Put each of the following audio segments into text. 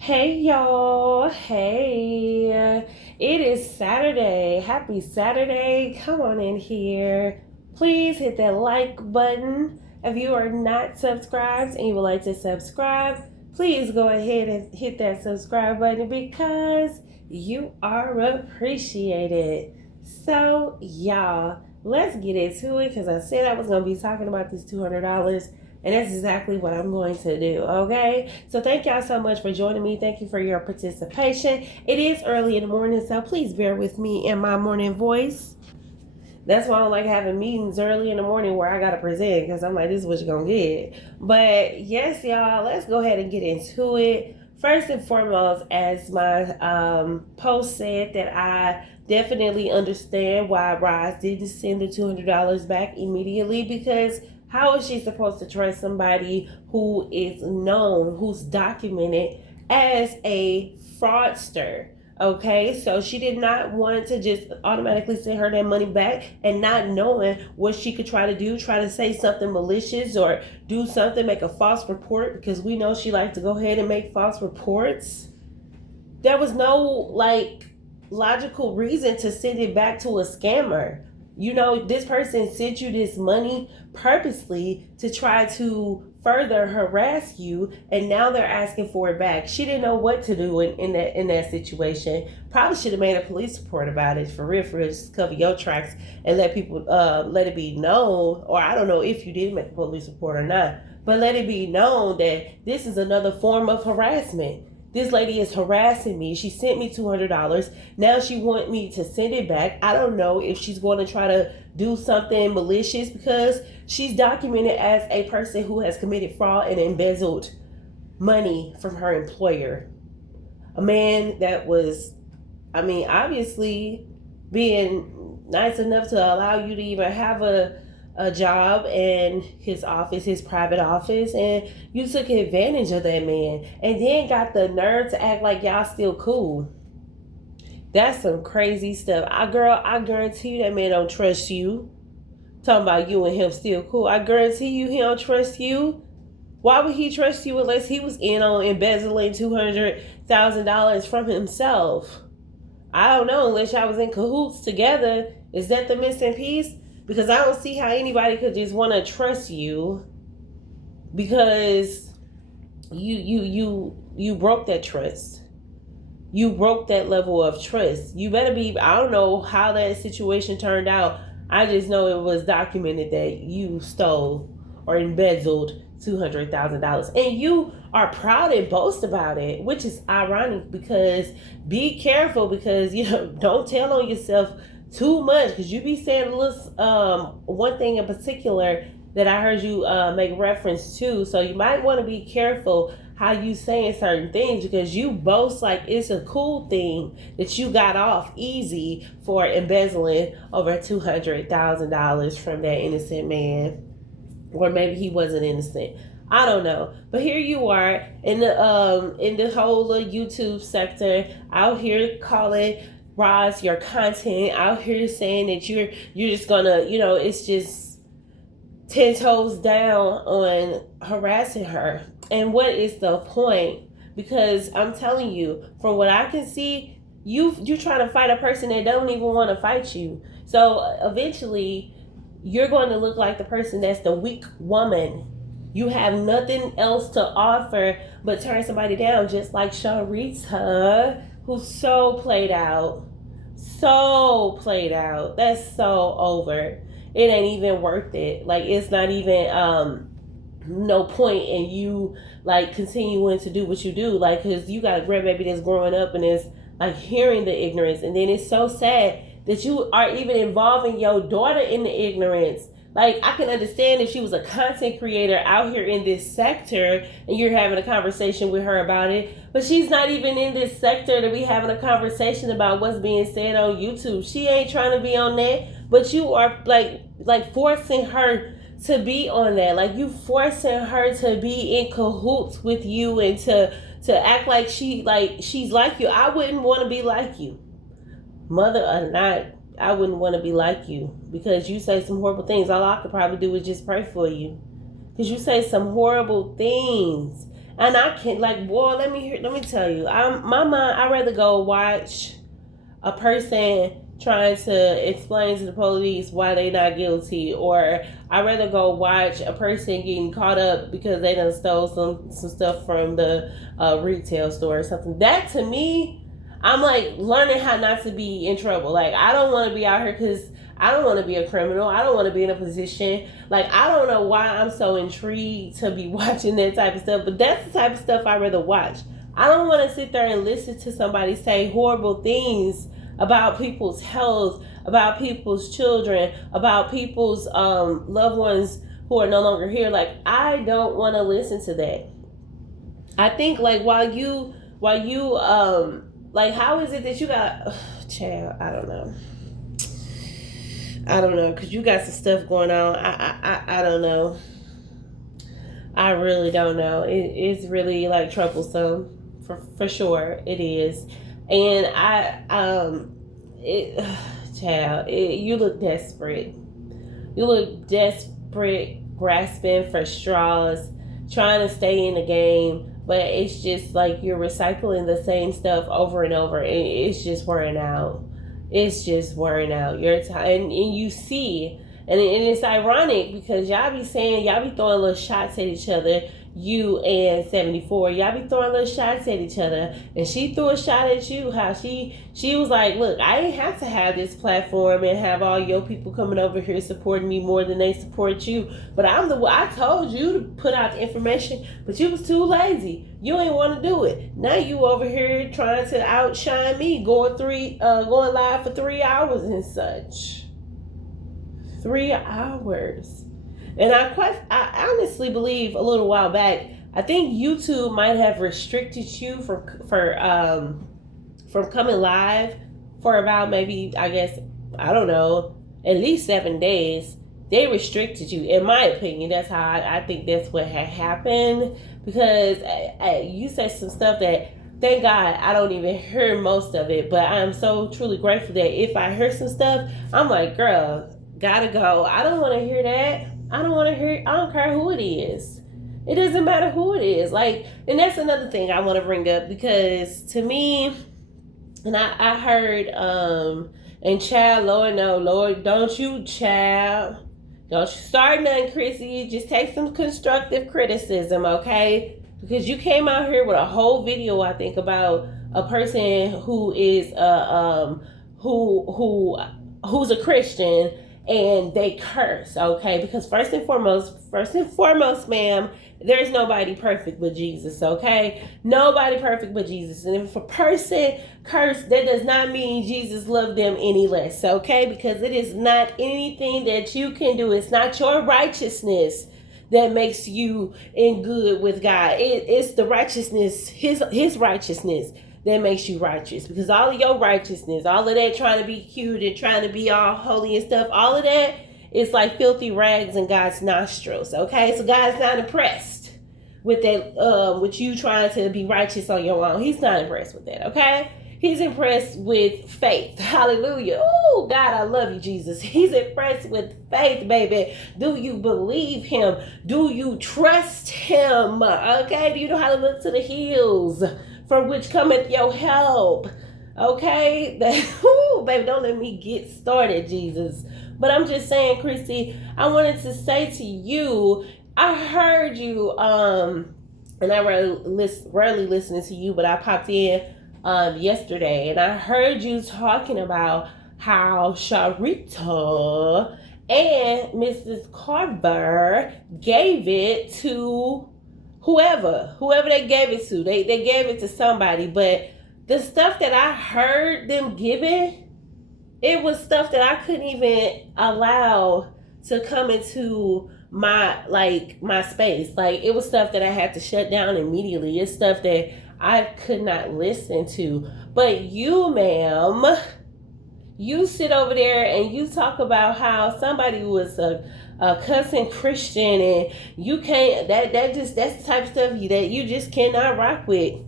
Hey y'all, hey, it is Saturday. Happy Saturday. Come on in here. Please hit that like button. If you are not subscribed and you would like to subscribe, please go ahead and hit that subscribe button because you are appreciated. So, y'all, let's get into it because I said I was going to be talking about this $200. And that's exactly what I'm going to do, okay? So thank y'all so much for joining me. Thank you for your participation. It is early in the morning, so please bear with me in my morning voice. That's why I don't like having meetings early in the morning where I got to present because I'm like, this is what you're going to get. But yes, y'all, let's go ahead and get into it. First and foremost, as my post said, that I definitely understand why Roz didn't send the $200 back immediately, because how is she supposed to trust somebody who is known, who's documented as a fraudster? Okay, so she did not want to just automatically send her that money back and not knowing what she could try to do, try to say something malicious or do something, make a false report, because we know she likes to go ahead and make false reports. There was no logical reason to send it back to a scammer. You know, this person sent you this money purposely to try to further harass you, and now they're asking for it back. She didn't know what to do in that situation. Probably should have made a police report about it, for real, just cover your tracks and let people let it be known. Or I don't know if you did make a police report or not, but let it be known that this is another form of harassment. This lady is harassing me. She sent me $200. Now she wants me to send it back. I don't know if she's going to try to do something malicious, because she's documented as a person who has committed fraud and embezzled money from her employer. A man that was, obviously being nice enough to allow you to even have a job in his office, his private office, and you took advantage of that man and then got the nerve to act like y'all still cool. That's some crazy stuff. I guarantee you that man don't trust you. Talking about you and him still cool. I guarantee you he don't trust you. Why would he trust you unless he was in on embezzling $200,000 from himself? I don't know, unless y'all was in cahoots together. Is that the missing piece? Because I don't see how anybody could just want to trust you, because you broke that trust. You broke that level of trust. You better be, I don't know how that situation turned out. I just know it was documented that you stole or embezzled $200,000. And you are proud and boast about it, which is ironic, because be careful, because don't tell on yourself too much, because you be saying a little, one thing in particular that I heard you make reference to. So you might want to be careful how you saying certain things, because you boast like it's a cool thing that you got off easy for embezzling over $200,000 from that innocent man. Or maybe he wasn't innocent. I don't know. But here you are in the whole YouTube sector, out here calling Roz your content, out here saying that you're just gonna, it's just 10 toes down on harassing her. And what is the point? Because I'm telling you, from what I can see, you're trying to fight a person that don't even want to fight you. So eventually you're going to look like the person that's the weak woman. You have nothing else to offer but turn somebody down, just like Sharita, who's so played out. So played out. That's so over. It ain't even worth it. Like, it's not even no point in you continuing to do what you do, because you got a grandbaby that's growing up and is hearing the ignorance, and then it's so sad that you are even involving your daughter in the ignorance. I can understand if she was a content creator out here in this sector and you're having a conversation with her about it, but she's not even in this sector to be having a conversation about what's being said on YouTube. She ain't trying to be on that, but you are forcing her to be on that. You forcing her to be in cahoots with you and to act like she's like you. I wouldn't want to be like you, mother or not. I wouldn't want to be like you, because you say some horrible things. All I could probably do is just pray for you, because you say some horrible things. And I can't, like, boy, let me tell you, my mind, I'd rather go watch a person trying to explain to the police why they not guilty, or I'd rather go watch a person getting caught up because they done stole some stuff from the retail store or something. That, to me, I'm like learning how not to be in trouble. Like, I don't want to be out here because I don't want to be a criminal. I don't want to be in a position. Like, I don't know why I'm so intrigued to be watching that type of stuff, but that's the type of stuff I'd rather watch. I don't want to sit there and listen to somebody say horrible things about people's health, about people's children, about people's loved ones who are no longer here. Like, I don't want to listen to that. I think, like, while you like, how is it that you got, child, I don't know, because you got some stuff going on. I don't know. I really don't know. It's really, like, troublesome, for sure. It is. And you look desperate. You look desperate, grasping for straws, trying to stay in the game, but it's just like you're recycling the same stuff over and over, and it's just wearing out. It's just wearing out. Your time, and you see, and it's ironic because y'all be throwing little shots at each other. You and 74, y'all be throwing little shots at each other, and she threw a shot at you. How she was like, look, I ain't have to have this platform and have all your people coming over here supporting me more than they support you, but I told you to put out the information, but you was too lazy. You ain't want to do it. Now you over here trying to outshine me, going live for 3 hours and such. 3 hours. And I honestly believe a little while back, I think YouTube might have restricted you from coming live for about, maybe, I guess, I don't know, at least 7 days. They restricted you, in my opinion. That's how I think that's what had happened, because you said some stuff that, thank God, I don't even hear most of it, but I'm so truly grateful that if I hear some stuff, I'm like, girl, gotta go. I don't want to hear that. I don't care who it is. It doesn't matter who it is. Like, and that's another thing I want to bring up, because to me, and I heard, and child, Lord, don't you start nothing, Chrissy. Just take some constructive criticism, okay? Because you came out here with a whole video, I think, about a person who is who's a Christian, and they curse, okay? Because first and foremost, ma'am, there's nobody perfect but Jesus, okay? Nobody perfect but Jesus. And if a person cursed, that does not mean Jesus loved them any less, okay? Because it is not anything that you can do. It's not your righteousness that makes you in good with God. It's the righteousness, his righteousness, that makes you righteous. Because all of your righteousness, all of that trying to be cute and trying to be all holy and stuff, all of that is like filthy rags in God's nostrils, okay? So God's not impressed with that, with you trying to be righteous on your own. He's not impressed with that, okay? He's impressed with faith. Hallelujah. Oh, God, I love you, Jesus. He's impressed with faith, baby. Do you believe him? Do you trust him? Okay? Do you know how to look to the hills for which cometh your help? Okay? Baby, don't let me get started, Jesus. But I'm just saying, Christy, I wanted to say to you, I heard you, and I rarely listening to you, but I popped in yesterday, and I heard you talking about how Sharita and Mrs. Carver gave it to whoever they gave it to. They gave it to somebody, but the stuff that I heard them giving, it was stuff that I couldn't even allow to come into my space. Like, it was stuff that I had to shut down immediately. It's stuff that I could not listen to. But you, ma'am, you sit over there and you talk about how somebody was a cussing Christian, and you can't, that's the type of stuff that you just cannot rock with.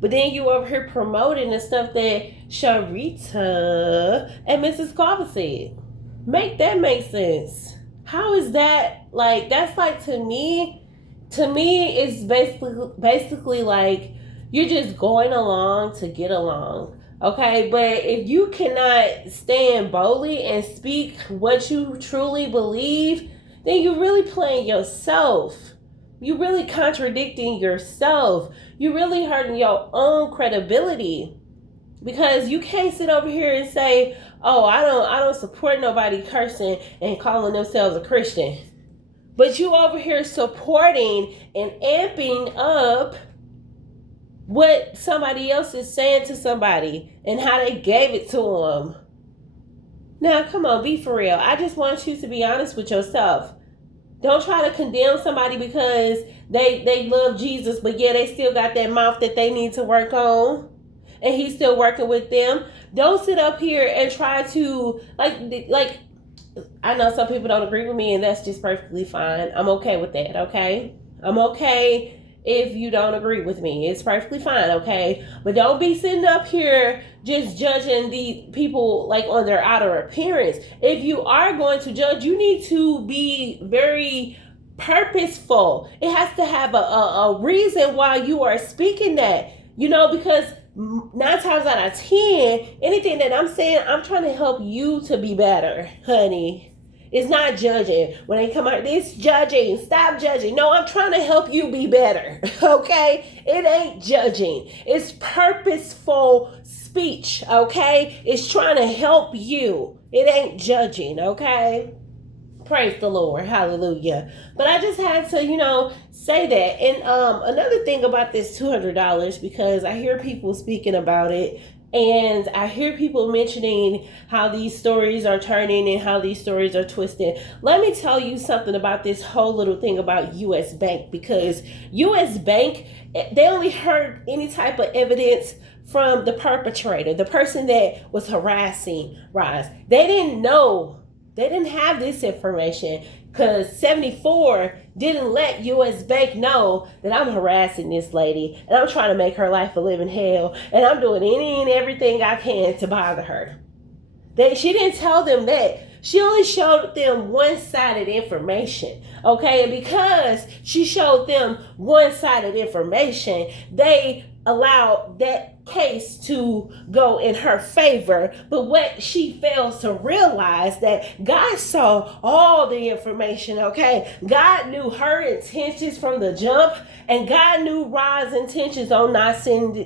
But then you over here promoting the stuff that Sharita and Mrs. Carver said. Make that make sense. How is that? Like, that's like, to me, To me, it's basically like you're just going along to get along. Okay, but if you cannot stand boldly and speak what you truly believe, then you're really playing yourself. You're really contradicting yourself. You're really hurting your own credibility. Because you can't sit over here and say, "Oh, I don't support nobody cursing and calling themselves a Christian." But you over here supporting and amping up what somebody else is saying to somebody and how they gave it to them. Now, come on, be for real. I just want you to be honest with yourself. Don't try to condemn somebody because they love Jesus, but yeah, they still got that mouth that they need to work on. And he's still working with them. Don't sit up here and try to like I know some people don't agree with me, and that's just perfectly fine. I'm okay with that, okay? I'm okay if you don't agree with me. It's perfectly fine, okay? But don't be sitting up here just judging the people like on their outer appearance. If you are going to judge, you need to be very purposeful. It has to have a reason why you are speaking that, because 9 times out of 10, anything that I'm saying, I'm trying to help you to be better, honey. It's not judging. When they come out, this judging, stop judging. No, I'm trying to help you be better, okay? It ain't judging. It's purposeful speech, okay? It's trying to help you. It ain't judging, okay? Praise the Lord. Hallelujah. But I just had to, say that. And another thing about this $200, because I hear people speaking about it, and I hear people mentioning how these stories are turning and how these stories are twisted. Let me tell you something about this whole little thing about U.S. Bank, because U.S. Bank, they only heard any type of evidence from the perpetrator, the person that was harassing Roz. They didn't know. They didn't have this information because 74 didn't let U.S. Bank know that I'm harassing this lady and I'm trying to make her life a living hell and I'm doing any and everything I can to bother her. She didn't tell them that. She only showed them one-sided information, okay? And because she showed them one-sided information, they allowed that case to go in her favor. But what she fails to realize that God saw all the information, okay? God knew her intentions from the jump, and God knew Rod's intentions on not sending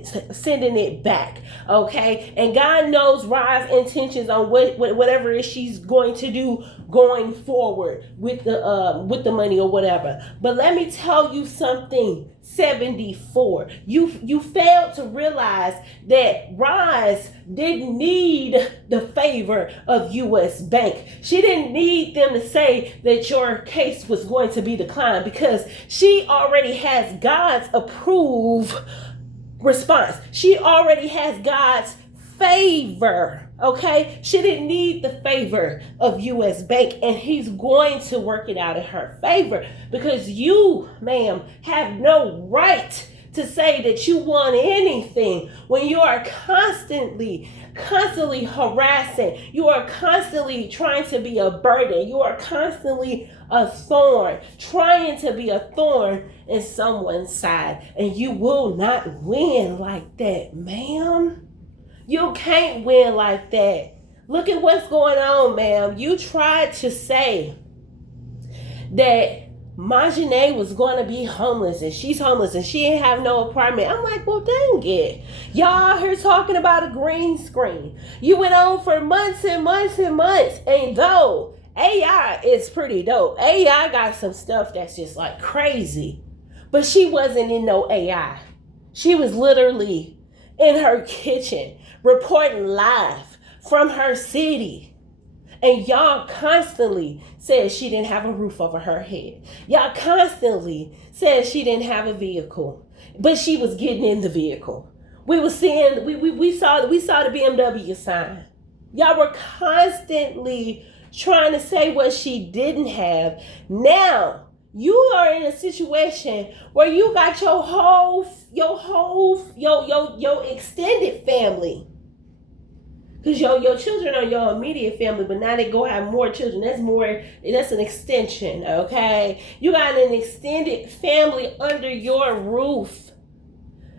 it back, okay? And God knows Rod's intentions on whatever it is she's going to do going forward with the money or whatever. But let me tell you something. 74. You failed to realize that Roz didn't need the favor of U.S. Bank. She didn't need them to say that your case was going to be declined because she already has God's approved response. She already has God's favor, okay? She didn't need the favor of U.S. Bank, and he's going to work it out in her favor because you, ma'am, have no right to say that you want anything when you are constantly harassing. You are constantly trying to be a burden. You are constantly a thorn, trying to be a thorn in someone's side, and you will not win like that, ma'am. You can't win like that. Look at what's going on, ma'am. You tried to say that Majane was going to be homeless and she's homeless and she didn't have no apartment. I'm like, well, dang it. Y'all here talking about a green screen. You went on for months and months and months. And though AI is pretty dope, AI got some stuff that's just like crazy. But she wasn't in no AI. She was literally in her kitchen reporting live from her city. And y'all constantly said she didn't have a roof over her head. Y'all constantly said she didn't have a vehicle, but she was getting in the vehicle. We saw the BMW sign. Y'all were constantly trying to say what she didn't have. Now you are in a situation where you got your extended family Because your children are your immediate family, but now they go have more children. That's an extension, okay? You got an extended family under your roof,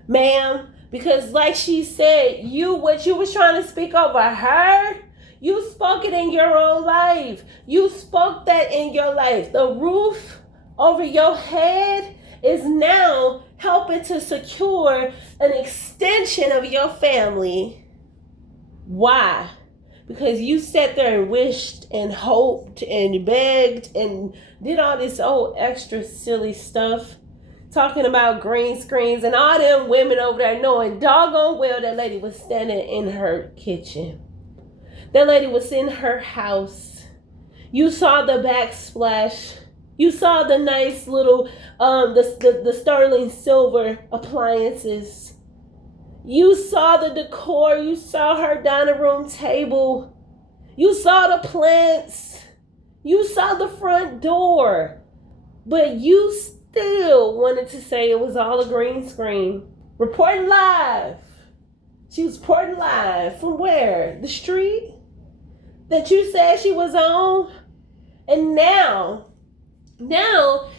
ma'am. Because like she said, what you was trying to speak over her, you spoke it in your own life. You spoke that in your life. The roof over your head is now helping to secure an extension of your family. Why? Because you sat there and wished and hoped and begged and did all this old extra silly stuff, talking about green screens and all them women over there knowing doggone well that lady was standing in her kitchen. That lady was in her house. You saw the backsplash. You saw the nice little, the sterling silver appliances. You saw the decor. You saw her dining room table. You saw the plants. You saw the front door. But you still wanted to say it was all a green screen. Reporting live. She was reporting live. From where? The street that you said she was on? And now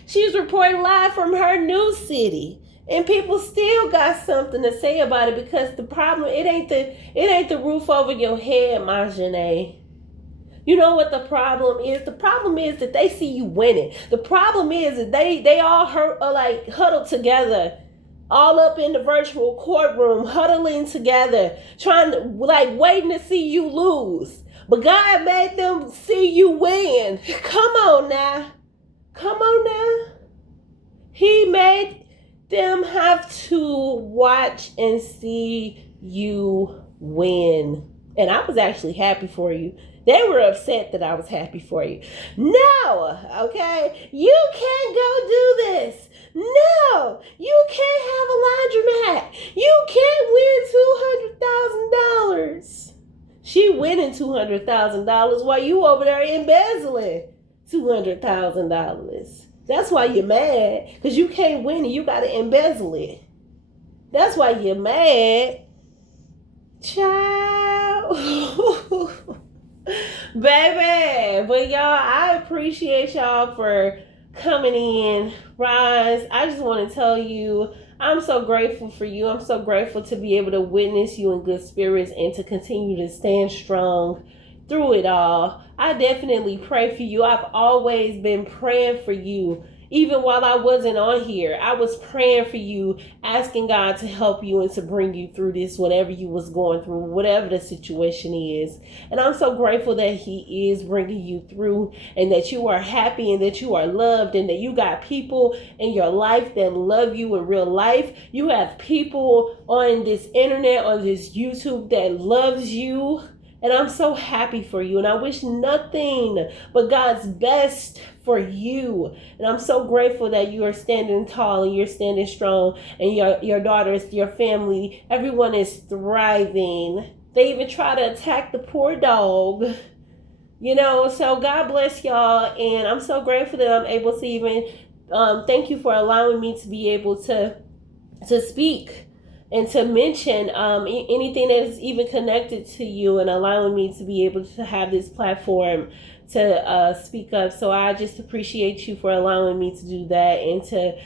she's reporting live from her new city. And people still got something to say about it, because the problem, it ain't the roof over your head, my Janae. You know what the problem is? The problem is that they see you winning. The problem is that they all are like huddled together, all up in the virtual courtroom, huddling together, trying to, like, waiting to see you lose. But God made them see you win. Come on now. Come on now. He made them have to watch and see you win. And I was actually happy for you. They were upset that I was happy for you. No, okay? You can't go do this. No, you can't have a laundromat. You can't win $200,000. She winning $200,000 while you over there embezzling $200,000. That's why you're mad, because you can't win it. You got to embezzle it. That's why you're mad. Child. Baby. But y'all, I appreciate y'all for coming in. Rise, I just want to tell you, I'm so grateful for you. I'm so grateful to be able to witness you in good spirits and to continue to stand strong through it all. I definitely pray for you. I've always been praying for you. Even while I wasn't on here, I was praying for you, asking God to help you and to bring you through this, whatever you was going through, whatever the situation is. And I'm so grateful that He is bringing you through, and that you are happy, and that you are loved, and that you got people in your life that love you in real life. You have people on this internet, on this YouTube, that loves you. And I'm so happy for you. And I wish nothing but God's best for you. And I'm so grateful that you are standing tall and you're standing strong. And your daughters, your family, everyone is thriving. They even try to attack the poor dog. You know, so God bless y'all. And I'm so grateful that I'm able to even, thank you for allowing me to be able to speak and to mention anything that is even connected to you, and allowing me to be able to have this platform to speak up. So I just appreciate you for allowing me to do that, and to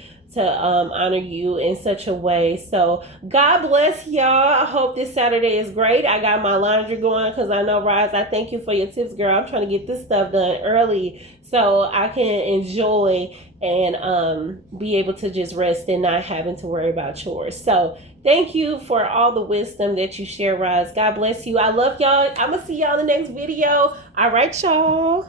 honor you in such a way. So God bless y'all. I hope this Saturday is great. I got my laundry going, because I know, Roz, I thank you for your tips, girl. I'm trying to get this stuff done early so I can enjoy and be able to just rest and not having to worry about chores. So thank you for all the wisdom that you share, Roz. God bless you. I love y'all. I'm going to see y'all in the next video. All right, y'all.